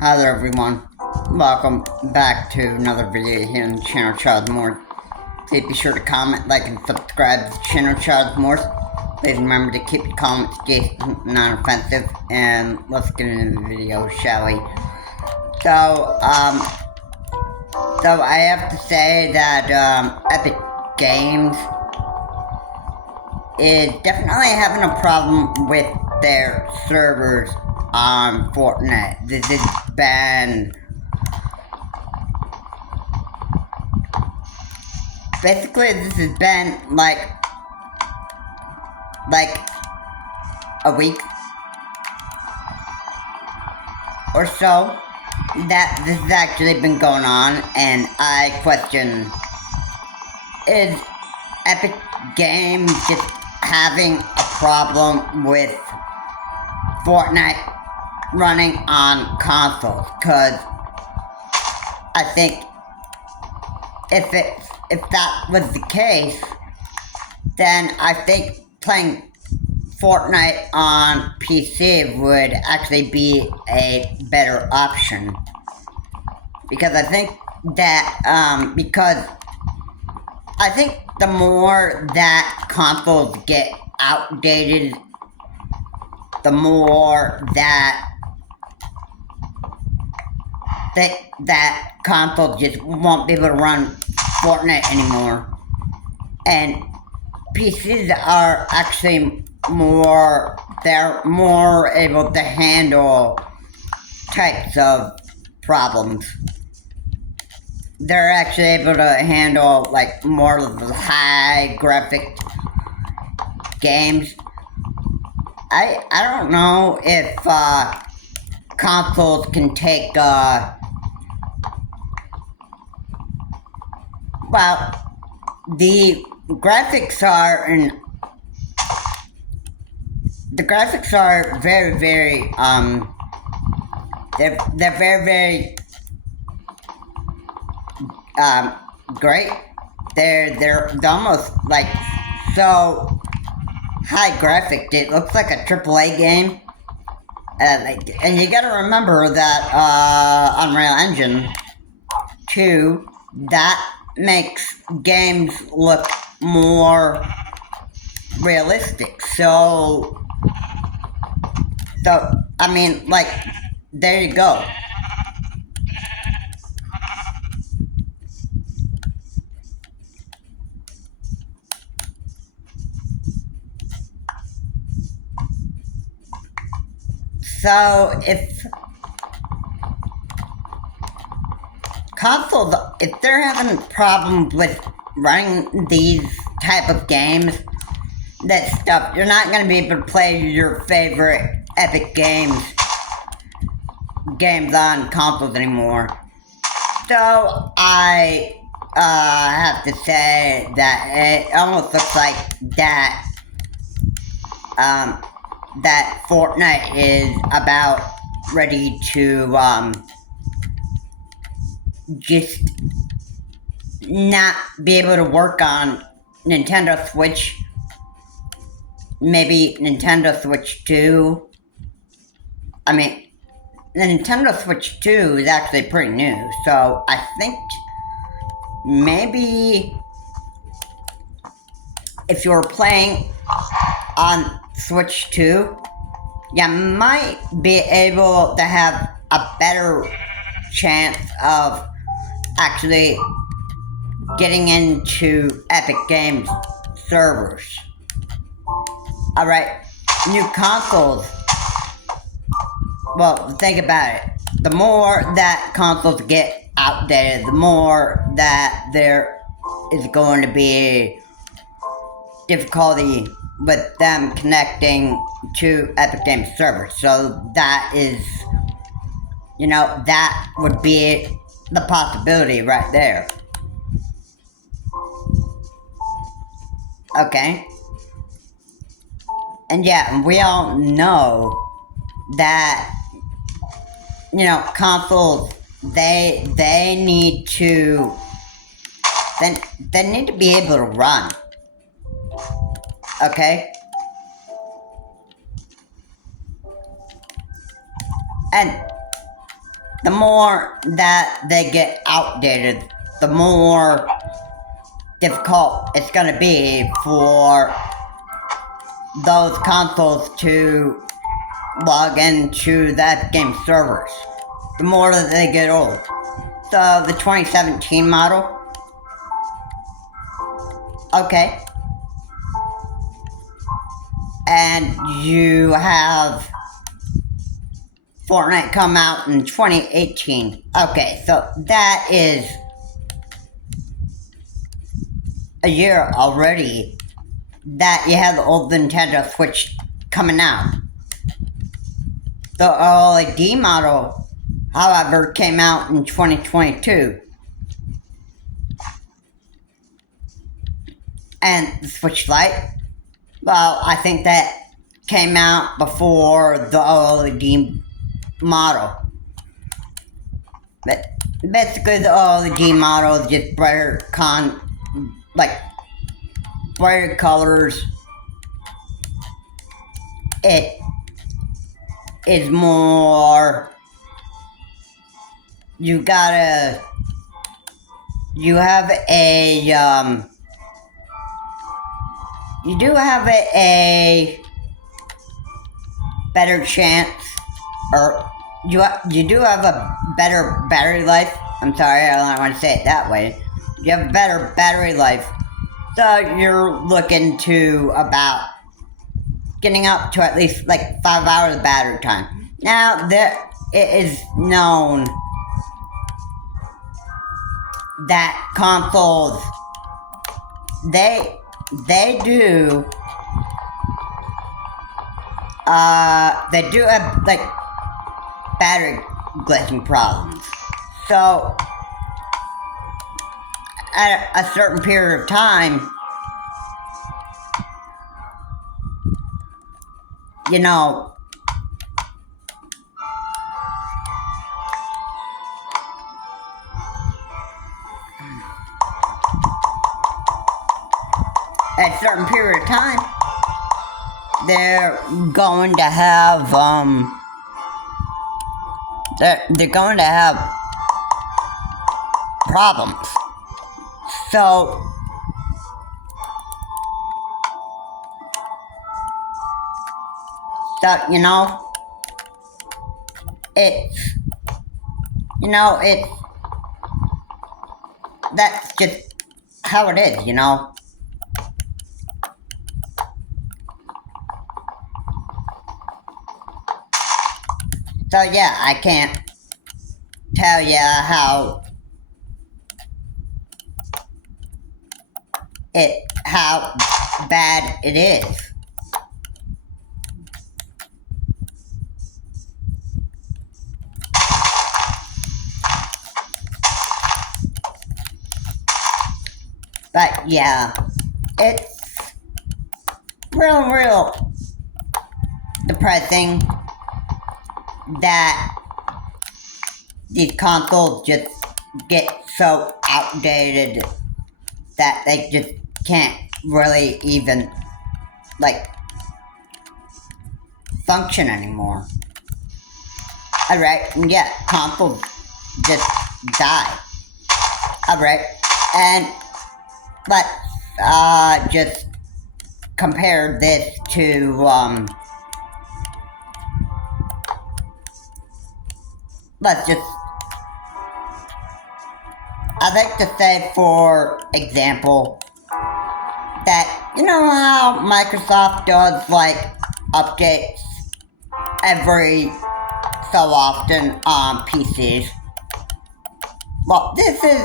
Hi there everyone, welcome back to another video here on the channel Charles Moore. Please be sure to comment, like, and subscribe to the channel Charles Moore. Please remember to keep your comments non-offensive, and let's get into the video, shall we? So, I have to say that, Epic Games is definitely having a problem with their servers on Fortnite. This has been basically this has been like a week or so that this has actually been going on, and I question, is Epic Games just having a problem with Fortnite running on consoles? Cause I think if that was the case, then I think playing Fortnite on PC would actually be a better option. Because I think that, because I think the more that consoles get outdated, the more that consoles just won't be able to run Fortnite anymore. And PCs are actually they're more able to handle types of problems. They're actually able to handle like more of the high graphic games. I don't know if consoles can take well, the graphics are very they're very great. They're almost like so high graphic. It looks like a AAA game. And you gotta remember that Unreal Engine 2, that makes games look more realistic. So I mean, like, there you go. So if consoles, if they're having problems with running these type of games, that stuff, you're not going to be able to play your favorite Epic games on consoles anymore. So I have to say that it almost looks like that that Fortnite is about ready to just not be able to work on Nintendo Switch. Maybe Nintendo Switch 2. I mean, the Nintendo Switch 2 is actually pretty new, so I think maybe if you're playing on Switch 2, you might be able to have a better chance of actually getting into Epic Games servers. Alright, new consoles. Well, think about it. The more that consoles get outdated, the more that there is going to be difficulty with them connecting to Epic Games servers. So that is, that would be the possibility right there. Okay. And yeah, we all know that, consoles, they need to, they need to be able to run. Okay? And the more that they get outdated, the more difficult it's going to be for those consoles to log into that game servers. The more that they get old. So the 2017 model, okay, and you have Fortnite come out in 2018. Okay, so that is a year already that you have the old Nintendo Switch coming out. The OLED model, however, came out in 2022. And the Switch Lite, well, I think that came out before the OLED model. But basically, the OLED model is just brighter brighter colors. It is more. You have a. You do have a better chance, or you do have a better battery life. I'm sorry, I don't want to say it that way. You have better battery life, so you're looking to about getting up to at least like 5 hours of battery time. Now, it is known that consoles, they do have like battery glitching problems. So at a certain period of time, you know, at a certain period of time, they're going to have they're going to have problems. So you know, it's that's just how it is, you know. So yeah, I can't tell you how bad it is. But yeah, it's real depressing that these consoles just get so outdated that they just can't really even like function anymore. Alright, yeah, consoles just die. Alright, and let's just compare this to I'd like to say, for example, that you know how Microsoft does like updates every so often on PCs? Well, this is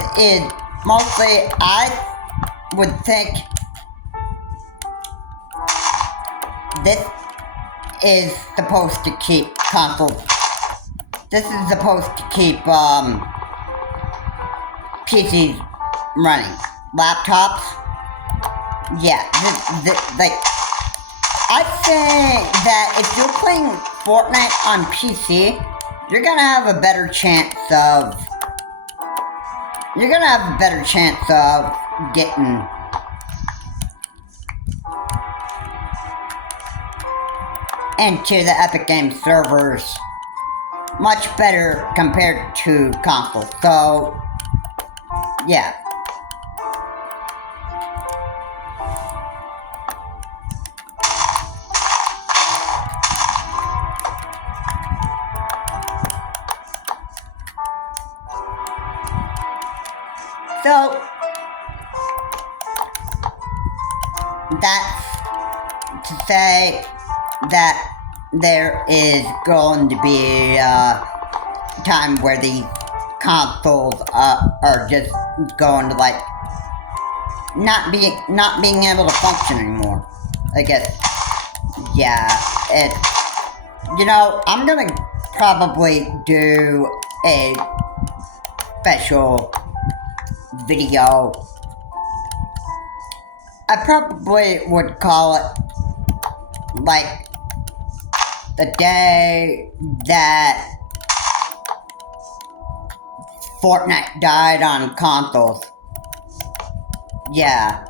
mostly, I would think, this is supposed to keep consoles. This is supposed to keep PCs running. Laptops, yeah. Like, I think that if you're playing Fortnite on PC, you're gonna have a better chance of. You're gonna have a better chance of getting into the Epic Games servers much better compared to consoles. So, yeah. So, that's to say that there is going to be a time where these consoles are just going to, like, not being able to function anymore. I guess, yeah, I'm gonna probably do a special video. I probably would call it, like, the day that Fortnite died on consoles. Yeah.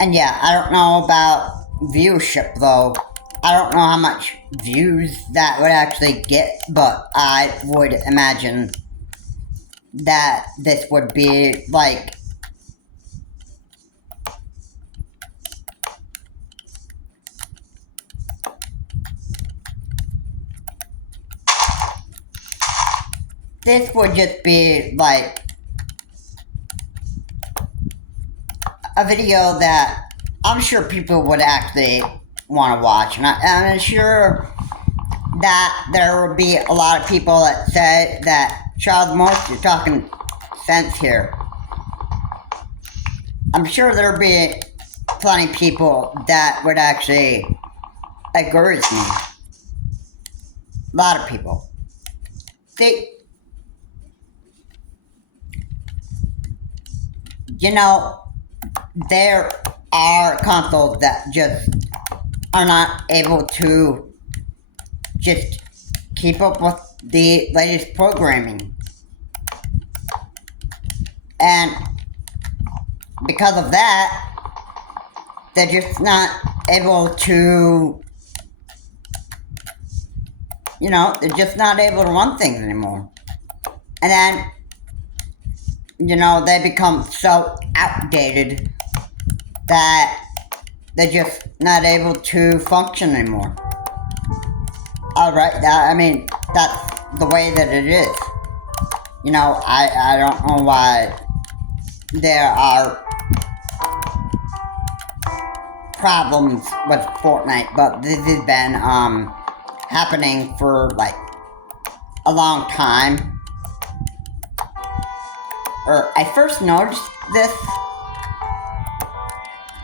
And yeah, I don't know about viewership though. I don't know how much views that would actually get, but I would imagine that this would be, like, this would just be, like, a video that I'm sure people would actually want to watch. And I'm sure that there will be a lot of people that say that, Child Morse, you're talking sense here. I'm sure there'll be plenty of people that would actually agree with me. A lot of people. See, there are consoles that just are not able to just keep up with the latest programming. And because of that, they're just not able to, they're just not able to run things anymore. And then, they become so outdated that they're just not able to function anymore. Alright, that's the way that it is. I don't know why there are problems with Fortnite, but this has been happening for, like, a long time. I first noticed this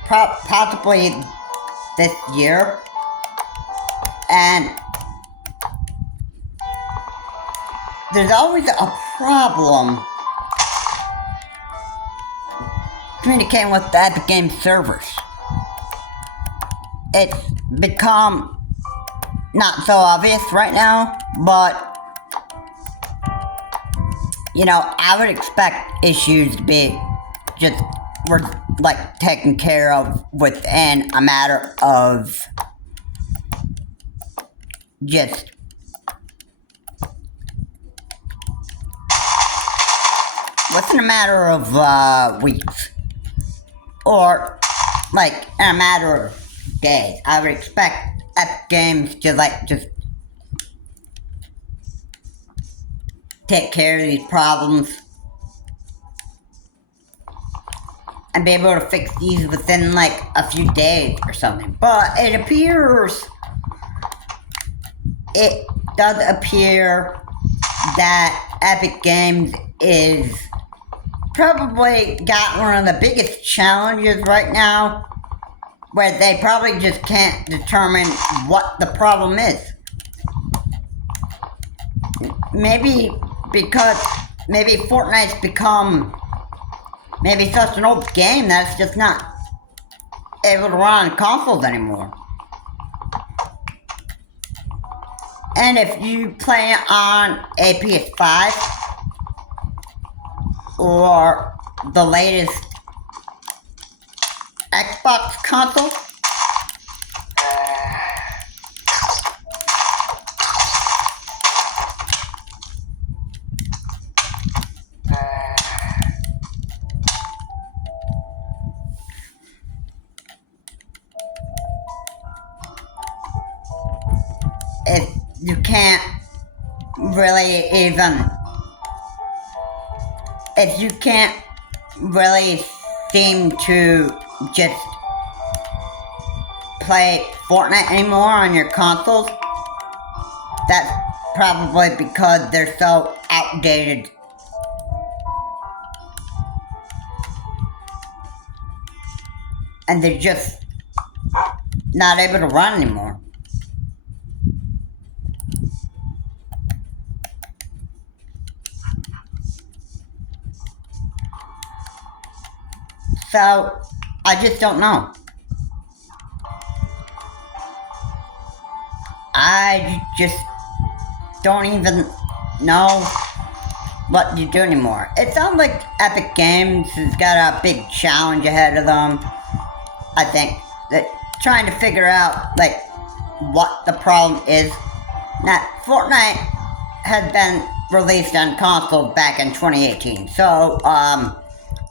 possibly this year, and there's always a problem communicating with the Epic Games servers. It's become not so obvious right now, but I would expect issues to be just taken care of within a matter of just within a matter of weeks, or like in a matter of days. I would expect Epic Games to just take care of these problems and be able to fix these within like a few days or something. But it does appear that Epic Games is probably got one of the biggest challenges right now, where they probably just can't determine what the problem is. Maybe because Fortnite's become such an old game that it's just not able to run on consoles anymore. And if you play it on a PS5 or the latest Xbox console, you can't really even, if you can't really seem to just play Fortnite anymore on your consoles, that's probably because they're so outdated. And they're just not able to run anymore. So, I just don't know. I just don't even know what to do anymore. It sounds like Epic Games has got a big challenge ahead of them. I think that trying to figure out like what the problem is. Now, Fortnite has been released on console back in 2018. So,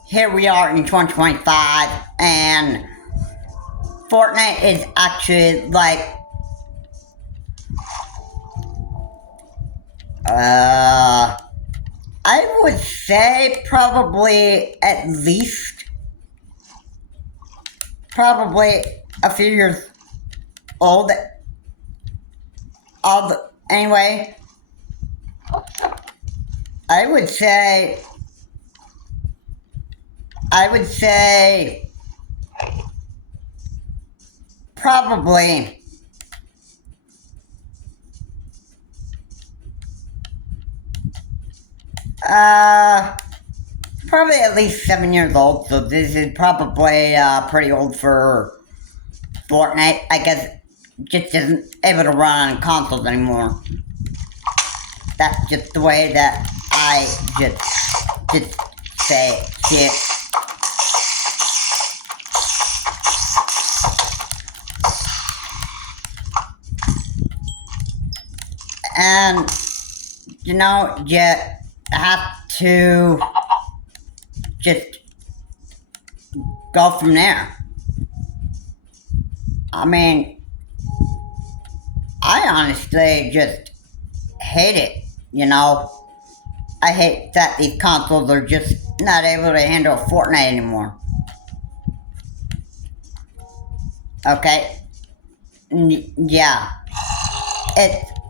here we are in 2025, and Fortnite is actually like, I would say probably at least, probably a few years old. Anyway, I would say probably probably at least 7 years old, so this is probably pretty old for Fortnite. I guess just isn't able to run on consoles anymore. That's just the way that I just see it. And, you know, you have to just go from there. I mean, I honestly just hate it, you know? I hate that these consoles are just not able to handle Fortnite anymore. Okay? Yeah.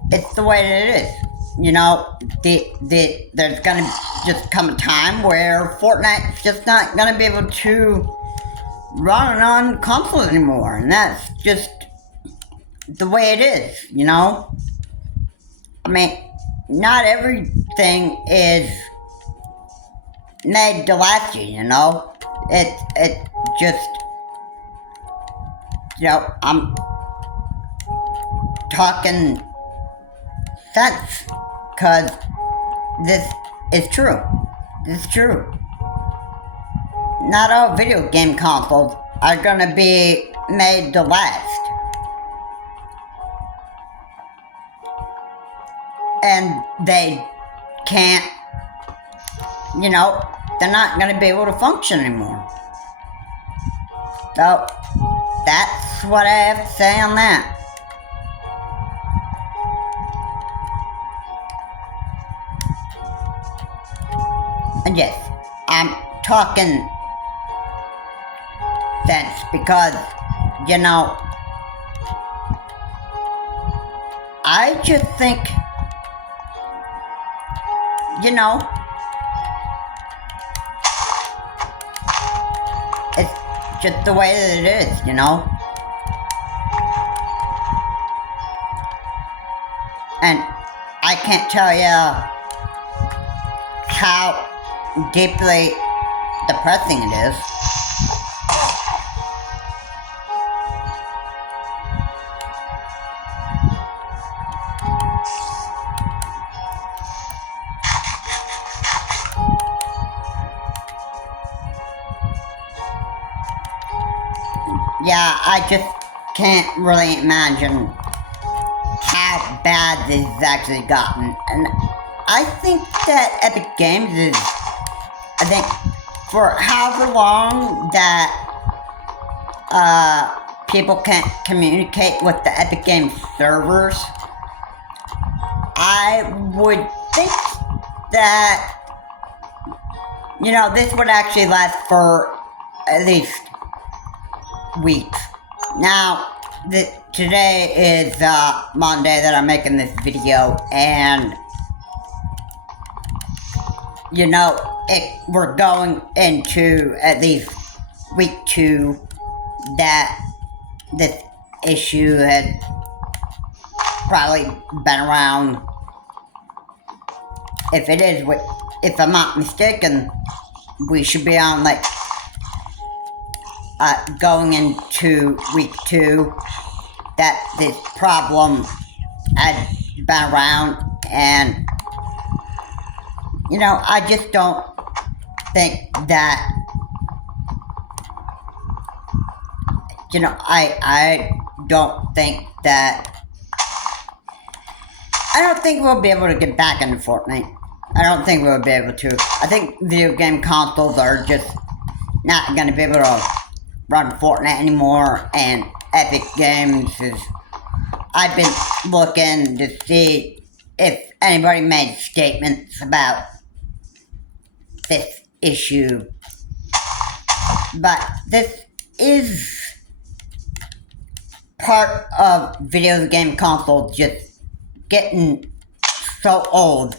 It's the way that it is. You know, there's gonna just come a time where Fortnite's just not gonna be able to run on consoles anymore, and that's just the way it is, you know? I mean, not everything is made to last you know? It just, you know, I'm talking sense, cause this is true. This is true. Not all video game consoles are gonna be made to last. And they can't, you know, they're not gonna be able to function anymore. So, that's what I have to say on that. And yes, I'm talking sense because, you know, I just think, you know, it's just the way that it is, you know? And I can't tell you how deeply depressing it is. Yeah, I just can't really imagine how bad this has actually gotten. And I think that Epic Games is, I think, for however long that people can't communicate with the Epic Games servers, I would think that, this would actually last for at least weeks. Now, today is Monday that I'm making this video, and we're going into at least week 2 that this issue had probably been around. If I'm not mistaken, we should be on going into week 2 that this problem had been around, and I just don't think that I don't think we'll be able to get back into Fortnite. I don't think we'll be able to. I think video game consoles are just not going to be able to run Fortnite anymore, and Epic Games I've been looking to see if anybody made statements about this issue. But this is part of video game consoles just getting so old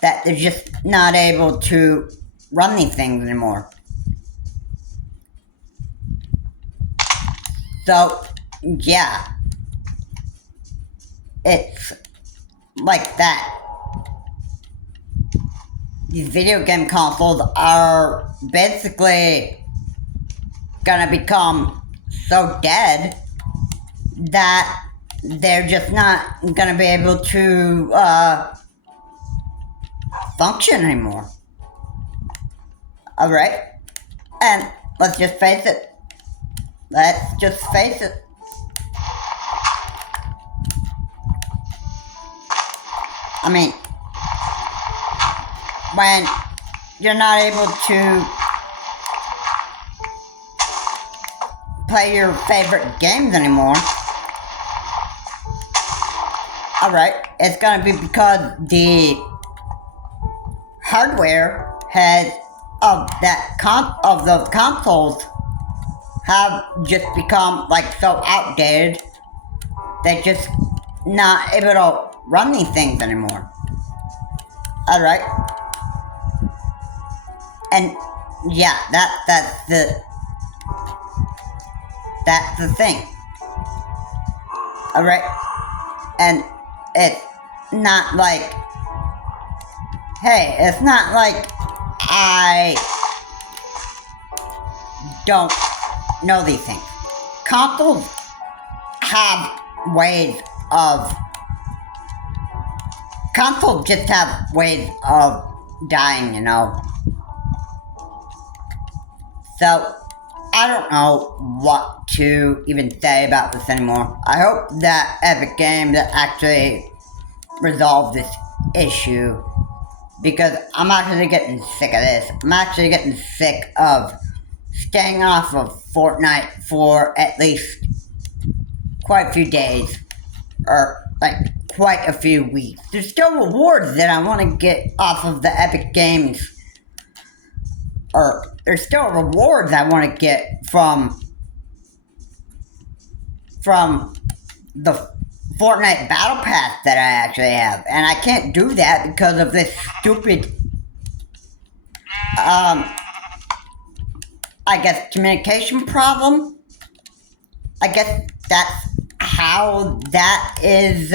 that they're just not able to run these things anymore. So, yeah, it's like that. These video game consoles are basically gonna become so dead that they're just not gonna be able to function anymore. Alright? And let's just face it. I mean, when you're not able to play your favorite games anymore, alright, it's gonna be because the hardware of those consoles have just become so outdated. They're just not able to run these things anymore. Alright? And yeah, that's the thing. Alright? And it's not it's not like I don't know these things. Consoles just have ways of dying, So, I don't know what to even say about this anymore. I hope that Epic Games actually resolve this issue, because I'm actually getting sick of this. I'm actually getting sick of staying off of Fortnite for at least quite a few days, or quite a few weeks. There's still rewards that I want to get off of the Epic Games, or there's still rewards I want to get from the Fortnite Battle Pass that I actually have, and I can't do that because of this stupid communication problem. I guess that's how that is,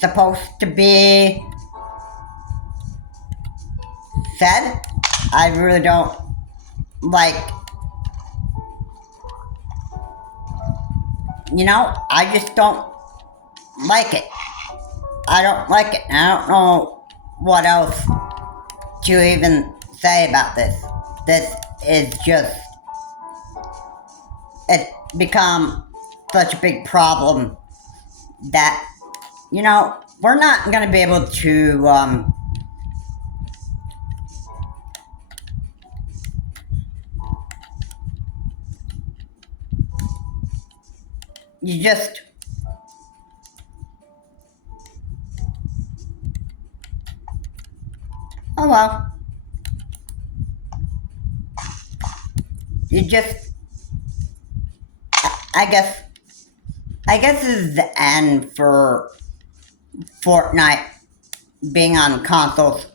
supposed to be said. I really don't I just don't like it. I don't like it, and I don't know what else to even say about this. This is just, it's become such a big problem that, we're not going to be able to, You just... Oh well. You just... I guess... I guess this is the end for Fortnite being on consoles.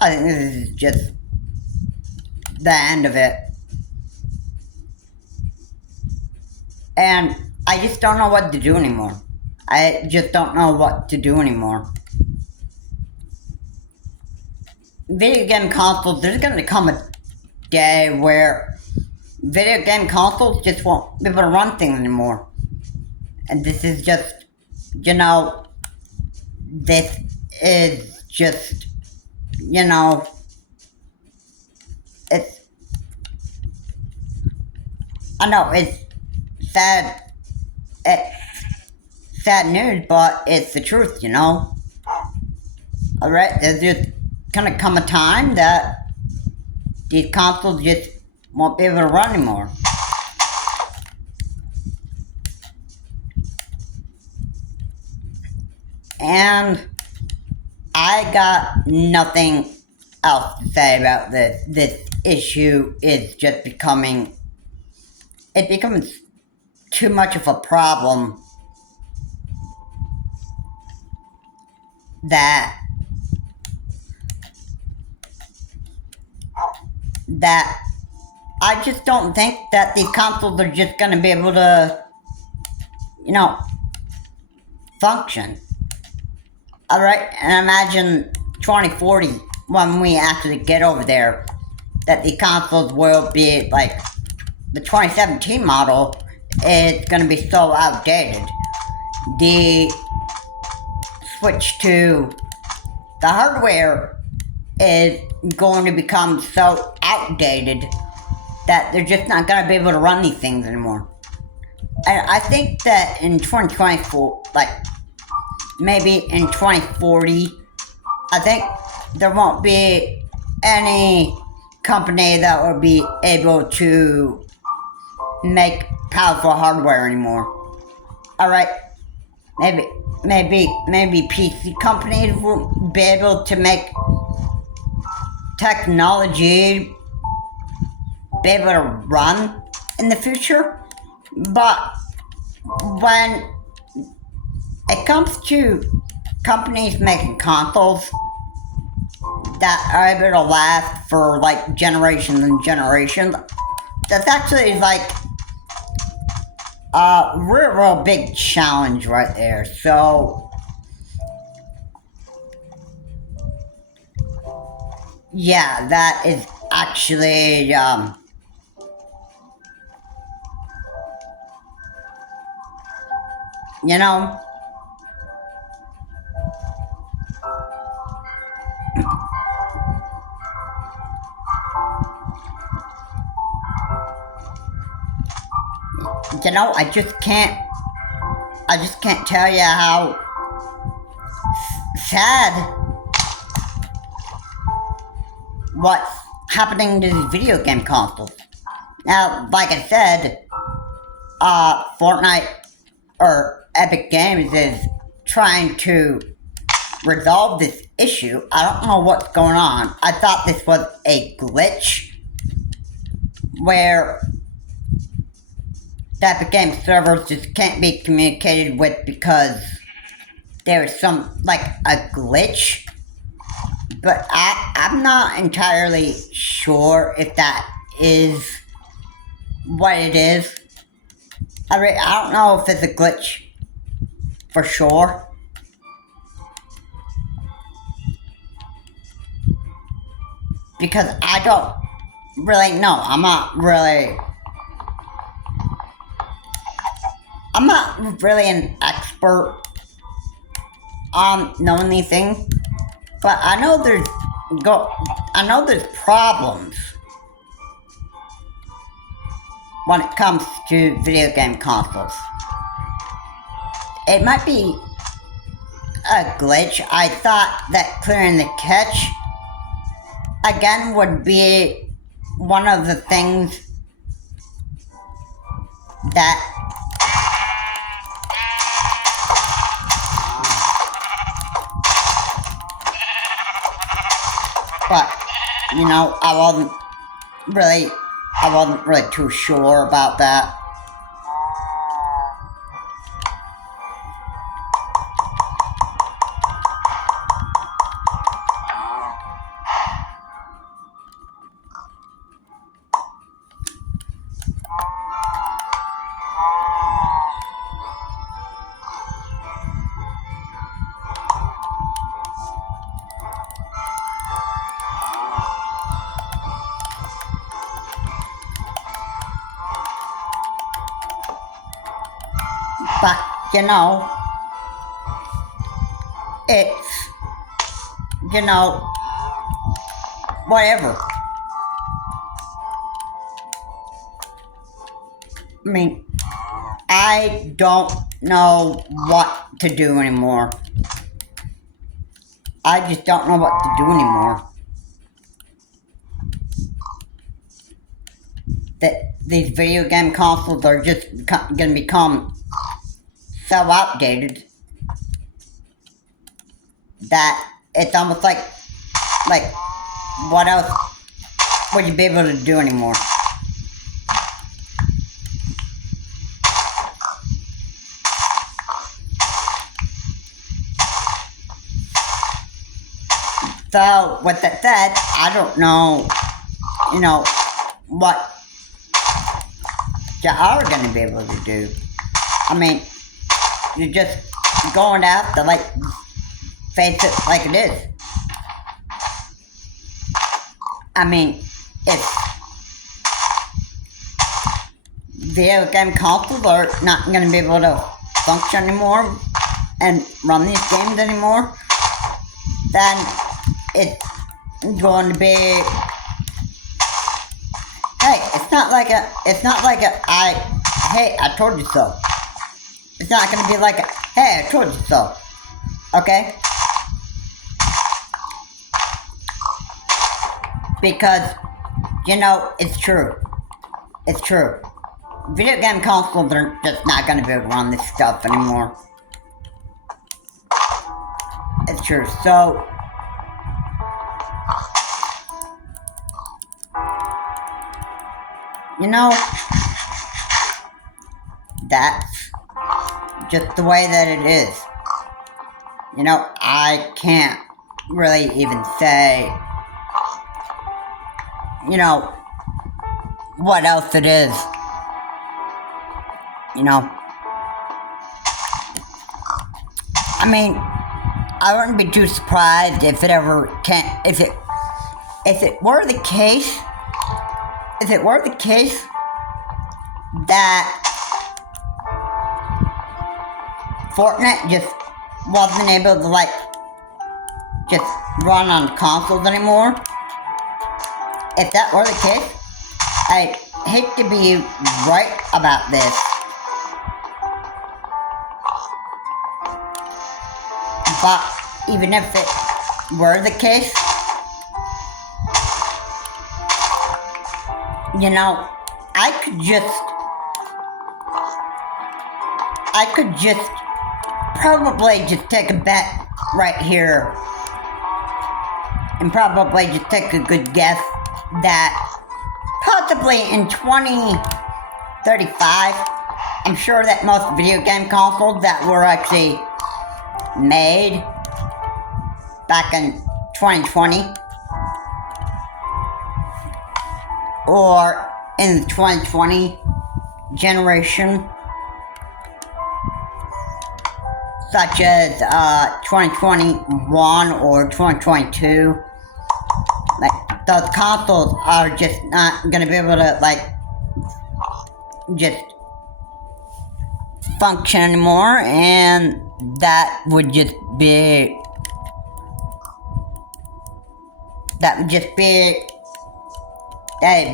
I think this is just the end of it. And I just don't know what to do anymore. I just don't know what to do anymore. Video game consoles, there's gonna come a day where video game consoles just won't be able to run things anymore. And this is just, you know, this is just, you know, it's, I know it's sad news, but it's the truth, you know. Alright, there's just gonna come a time that these consoles just won't be able to run anymore. And I got nothing else to say about this. This issue is just becoming... It becomes too much of a problem that I just don't think that these consoles are just going to be able to, you know, function. Alright, and imagine 2040, when we actually get over there, that the consoles will be like the 2017 model is going to be so outdated. The switch to the hardware is going to become so outdated that they're just not going to be able to run these things anymore. And I think that in 2024, like maybe in 2040, I think there won't be any company that will be able to make powerful hardware anymore. Alright, maybe PC companies will be able to make technology be able to run in the future, but when it comes to companies making consoles that are able to last for like generations and generations, that's actually like a real big challenge right there. So yeah, that is actually you know, I just can't tell you how sad what's happening to these video game consoles. Now, like I said, Fortnite or Epic Games is trying to resolve this issue. I don't know what's going on. I thought this was a glitch where the Epic Games servers just can't be communicated with because there's some, like, a glitch. But I'm not entirely sure if that is what it is. I don't know if it's a glitch for sure. Because I don't really know. I'm not really an expert on knowing these things, but I know there's problems when it comes to video game consoles. It might be a glitch. I thought that clearing the cache again would be one of the things that you know, I wasn't really too sure about that. But, you know, it's, you know, whatever. I mean, I don't know what to do anymore. I just don't know what to do anymore. That these video game consoles are just going to become so outdated that it's almost like what else would you be able to do anymore? So, with that said, I don't know, you know, what you are going to be able to do. I mean, you're just going to have to, like, face it like it is. I mean, if video game consoles are not going to be able to function anymore and run these games anymore, then it's going to be, hey, it's not like a, hey, I told you so. It's not going to be like a, hey, I told you so. Okay? Because, you know, it's true. It's true. Video game consoles are just not going to be able to run this stuff anymore. It's true. So, you know, that's just the way that it is. You know, I can't really even say, you know, what else it is. You know, I mean, I wouldn't be too surprised if it ever can, if it were the case, that Fortnite just wasn't able to, like, just run on consoles anymore. If that were the case, I hate to be right about this, but even if it were the case, you know, I could just probably just take a bet right here and probably just take a good guess that possibly in 2035, I'm sure that most video game consoles that were actually made back in 2020 or in the 2020 generation, such as 2021 or 2022, like, those consoles are just not gonna be able to, like, just function anymore, and that would just be that'd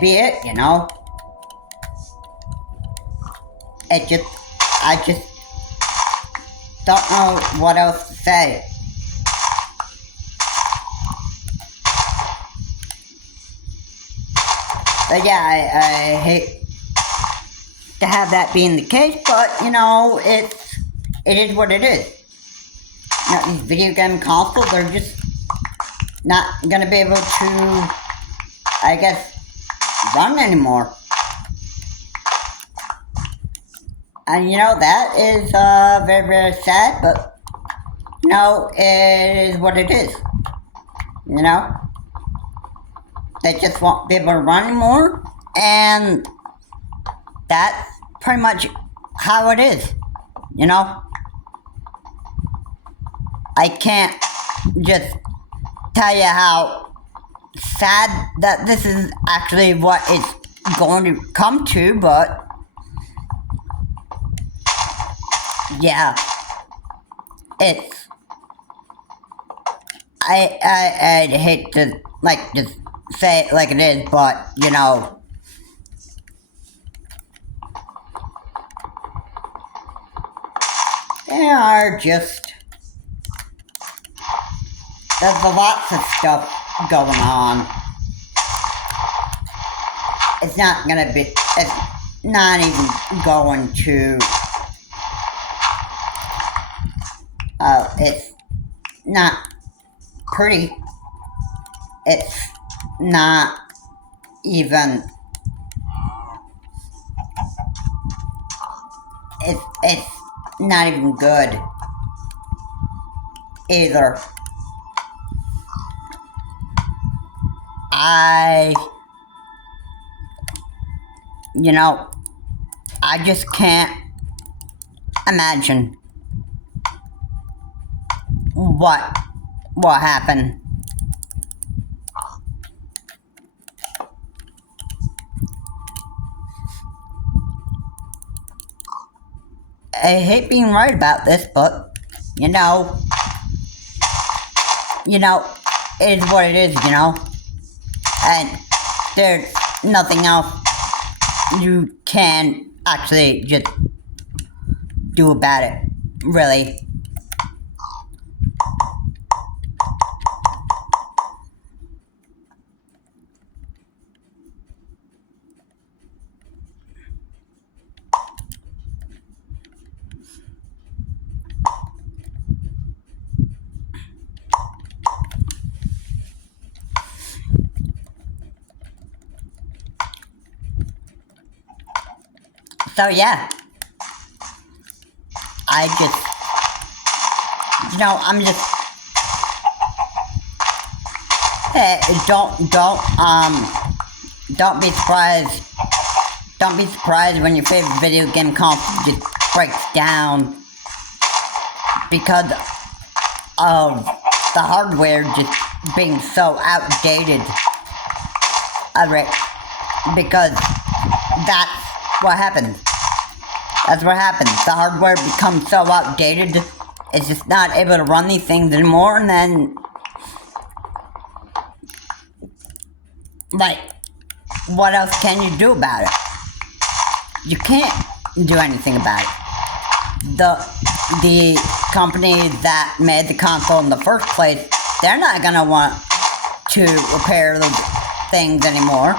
be it, you know. I just don't know what else to say. But yeah, I hate to have that being the case, but, you know, it is what it is. You know, these video game consoles are just not gonna be able to I guess, run anymore. And you know, that is very, very sad, but you know, it is what it is. You know? They just won't be able to run anymore, and that's pretty much how it is. You know? I can't just tell you how sad that this is actually what it's going to come to, but yeah, it's, I'd hate to, like, just say it like it is, but, you know, there are just, there's lots of stuff going on. It's not gonna be, it's not even going to, it's not pretty. It's not even, it's not even good either. You know, I just can't imagine what will happen. I hate being right about this, but, you know, it is what it is, you know, and there's nothing else you can actually just do about it, really. So yeah, I just, you know, I'm just, hey, don't be surprised. Don't be surprised when your favorite video game console just breaks down because of the hardware just being so outdated. Alright, because that's what happens. That's what happens. The hardware becomes so outdated, it's just not able to run these things anymore, and then, like, what else can you do about it? You can't do anything about it. The company that made the console in the first place, they're not gonna want to repair the things anymore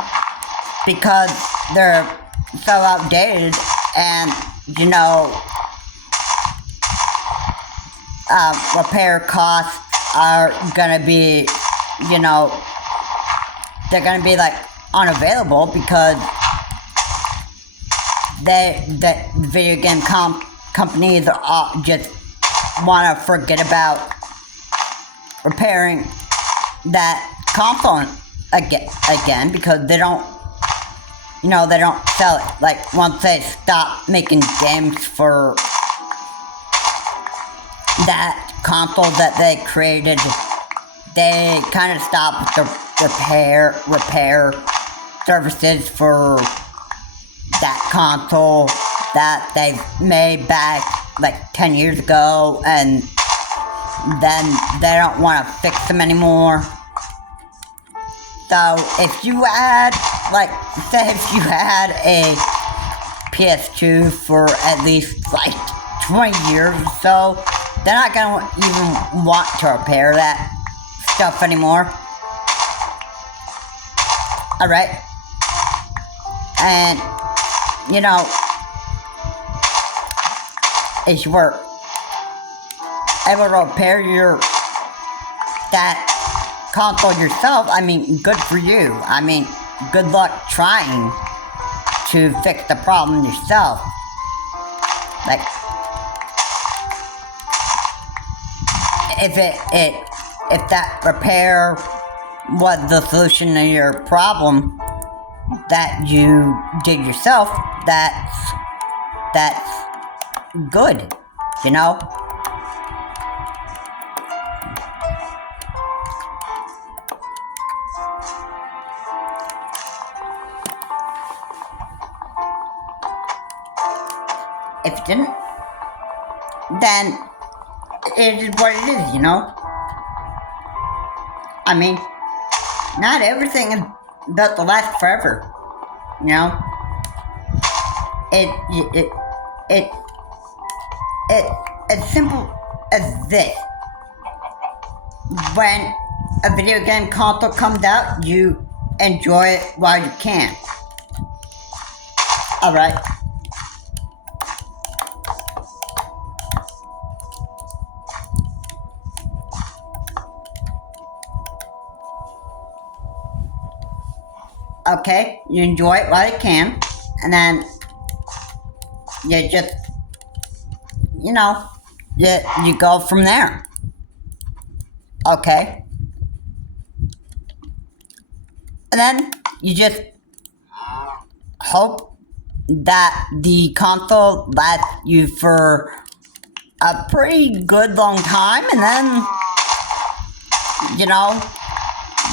because they're so outdated, and, you know, repair costs are gonna be, you know, they're gonna be, like, unavailable because the video game companies just want to forget about repairing that console again because they don't, you know, they don't sell it. Like, once they stop making games for that console that they created, they kind of stop with the repair services for that console that they made back like 10 years ago, and then they don't want to fix them anymore. So if you had, like, say if you had a PS2 for at least like 20 years or so, they're not gonna even want to repair that stuff anymore. Alright? And, you know, if you were able to repair that console yourself, I mean, good for you. I mean, good luck trying to fix the problem yourself. Like, if that repair was the solution to your problem that you did yourself, that's good, you know? If it didn't, then it is what it is, you know? I mean, not everything is built to last forever, you know? It's simple as this. When a video game console comes out, you enjoy it while you can. Alright? Okay, you enjoy it while you can, and then you just, you know, you go from there. Okay? And then you just hope that the console lasts you for a pretty good long time, and then, you know,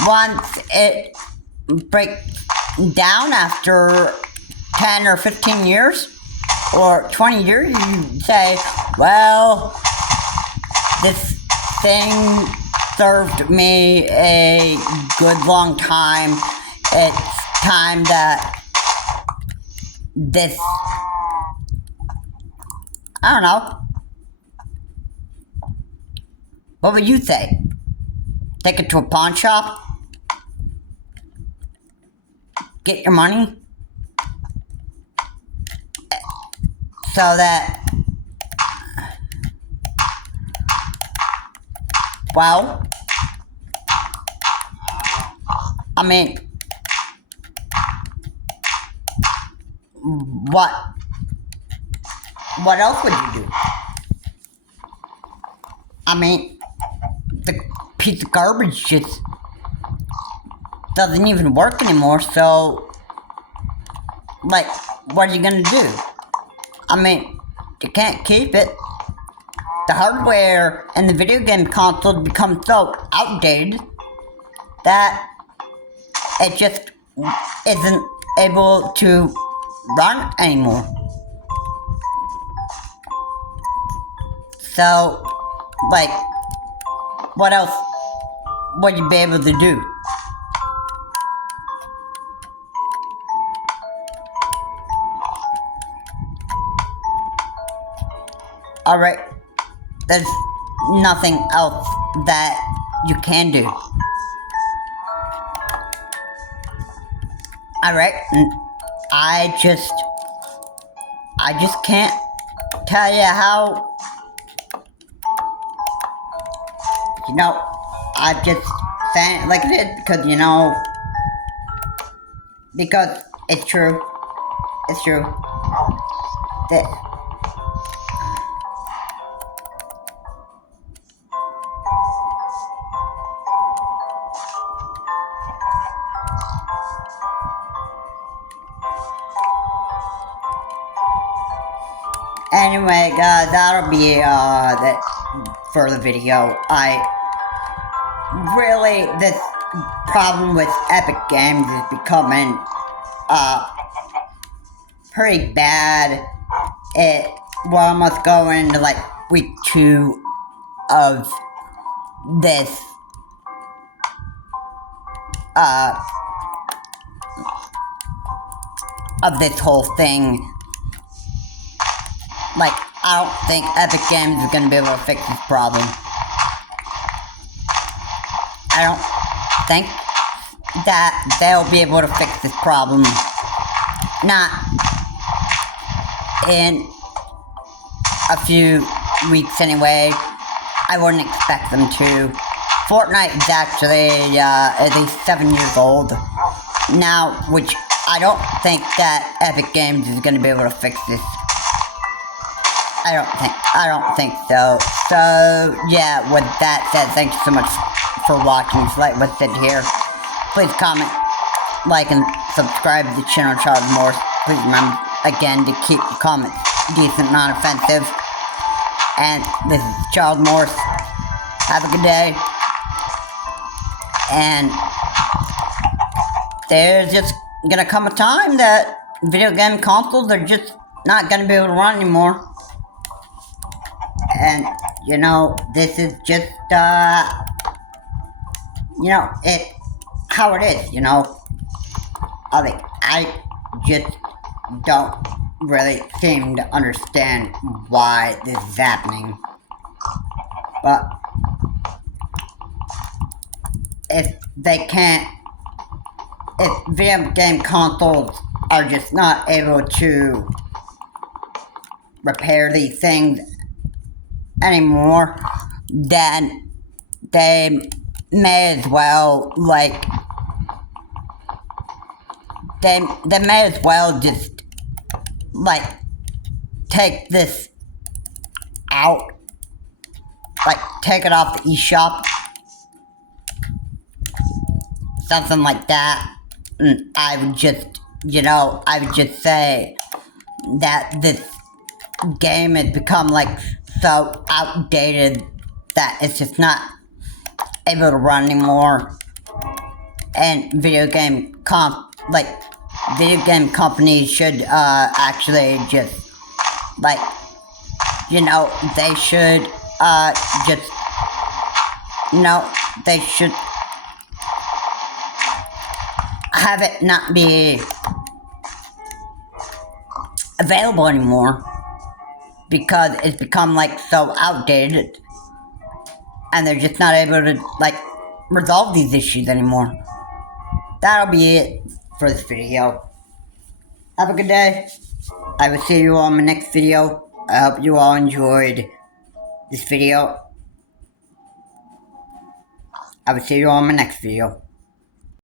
once it breaks down after 10 or 15 years or 20 years, you say, well, this thing served me a good long time. It's time that this, I don't know. What would you say? Take it to a pawn shop? Get your money? So that, well, I mean, what else would you do? I mean, the piece of garbage just doesn't even work anymore, so, like, what are you gonna do? I mean, you can't keep it. The hardware and the video game console become so outdated that it just isn't able to run anymore. So, like, what else would you be able to do? Alright, there's nothing else that you can do. Alright, I just can't tell you how, you know, I just saying it like it is because, you know, because it's true. It's true. That, anyway, guys, that'll be that for the video. This problem with Epic Games is becoming pretty bad. We're almost going into like week 2 of this whole thing. Like, I don't think Epic Games is gonna be able to fix this problem. I don't think that they'll be able to fix this problem. Not in a few weeks anyway. I wouldn't expect them to. Fortnite is actually at least 7 years old now, which I don't think that Epic Games is going to be able to fix this. I don't think so. So, yeah, with that said, thank you so much for watching. If you like what's said here, please comment, like, and subscribe to the channel, Charles Morse. Please remember, again, to keep your comments decent, non-offensive. And this is Charles Morse. Have a good day. And there's just gonna come a time that video game consoles are just not gonna be able to run anymore. And, you know, this is just, you know, how it is, you know. I mean, I just don't really seem to understand why this is happening. But, if video game consoles are just not able to repair these things anymore, then they may as well, like, they may as well just, like, take this out, like, take it off the eShop, something like that. And I would just, you know, I would just say that this game has become, like, so outdated that it's just not able to run anymore. And video game companies should actually just, like, you know, they should just, you know, they should have it not be available anymore, because it's become, like, so outdated, and they're just not able to, like, resolve these issues anymore. That'll be it for this video. Have a good day. I will see you all in my next video. I hope you all enjoyed this video. I will see you all in my next video.